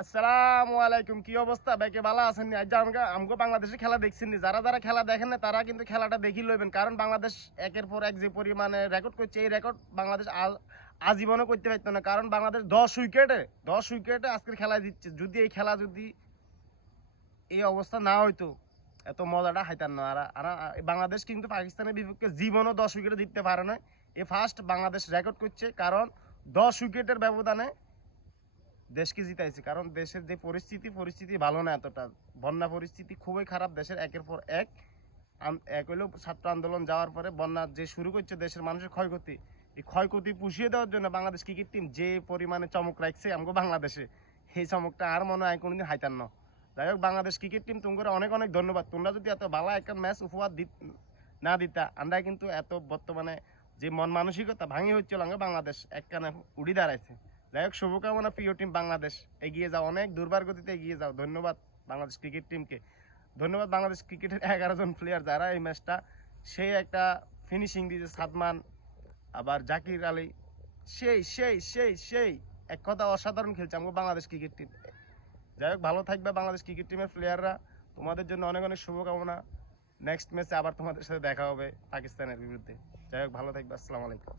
আসসালামু আলাইকুম, কি অবস্থা? ভাইকে ভালো আছেন? আজ আমগো বাংলাদেশের খেলা দেখছেন, যারা যারা খেলা দেখেন না তারা কিন্তু খেলাটা দেখি লইবেন, কারণ বাংলাদেশ একের পর এক যে পরিমাণে রেকর্ড করছে, এই রেকর্ড বাংলাদেশ আজীবনও করতে পারতো না। কারণ বাংলাদেশ 10 উইকেটে আজকের খেলায় দিচ্ছে। যদি এই খেলা যদি এই অবস্থা না হইতো, এত মজাটা হাইতার না। আর বাংলাদেশ কিন্তু পাকিস্তানের বিপক্ষে জীবনও 10 উইকেটে জিততে পারে না। এ ফার্স্ট বাংলাদেশ রেকর্ড করছে, কারণ 10 উইকেটের ব্যবধানে দেশকে জিতাইছে। কারণ দেশের যে পরিস্থিতি ভালো না, এতটা বন্যা পরিস্থিতি খুবই খারাপ দেশের। একের পর এক হইলো ছাত্র আন্দোলন যাওয়ার পরে বন্যা যে শুরু করছে, দেশের মানুষের ক্ষয়ক্ষতি, এই ক্ষয়ক্ষতি পুষিয়ে দেওয়ার জন্য বাংলাদেশ ক্রিকেট টিম যে পরিমাণে চমক রাখছে আমাকে বাংলাদেশে, এই চমকটা আর মনে হয় কোনোদিন হাইতার না। যাই হোক, বাংলাদেশ ক্রিকেট টিম তোমরা অনেক অনেক ধন্যবাদ। তোমরা যদি এত ভালো একটা ম্যাচ উপহার না দিতা, আমরা কিন্তু এত বর্তমানে যে মন মানসিকতা ভাঙি হচ্ছিল, বাংলাদেশ একখানে উড়ি দাঁড়াইছে। যাই হোক, শুভকামনা প্রিয় টিম বাংলাদেশ, এগিয়ে যাও, অনেক দুর্বার গতিতে এগিয়ে যাও। ধন্যবাদ বাংলাদেশ ক্রিকেট টিমকে, ধন্যবাদ বাংলাদেশ ক্রিকেটের 11 জন প্লেয়ার যারা এই ম্যাচটা সেই একটা ফিনিশিং দিয়েছে। সাদমান, আবার জাকির আলী, সেই সেই সেই সেই এক কথা অসাধারণ খেলছে আমাকে বাংলাদেশ ক্রিকেট টিম। যাই হোক, ভালো থাকবে বাংলাদেশ ক্রিকেট টিমের প্লেয়াররা, তোমাদের জন্য অনেক অনেক শুভকামনা। নেক্সট ম্যাচে আবার তোমাদের সাথে দেখা হবে পাকিস্তানের বিরুদ্ধে। যাই হোক, ভালো থাকবে। আসসালামু আলাইকুম।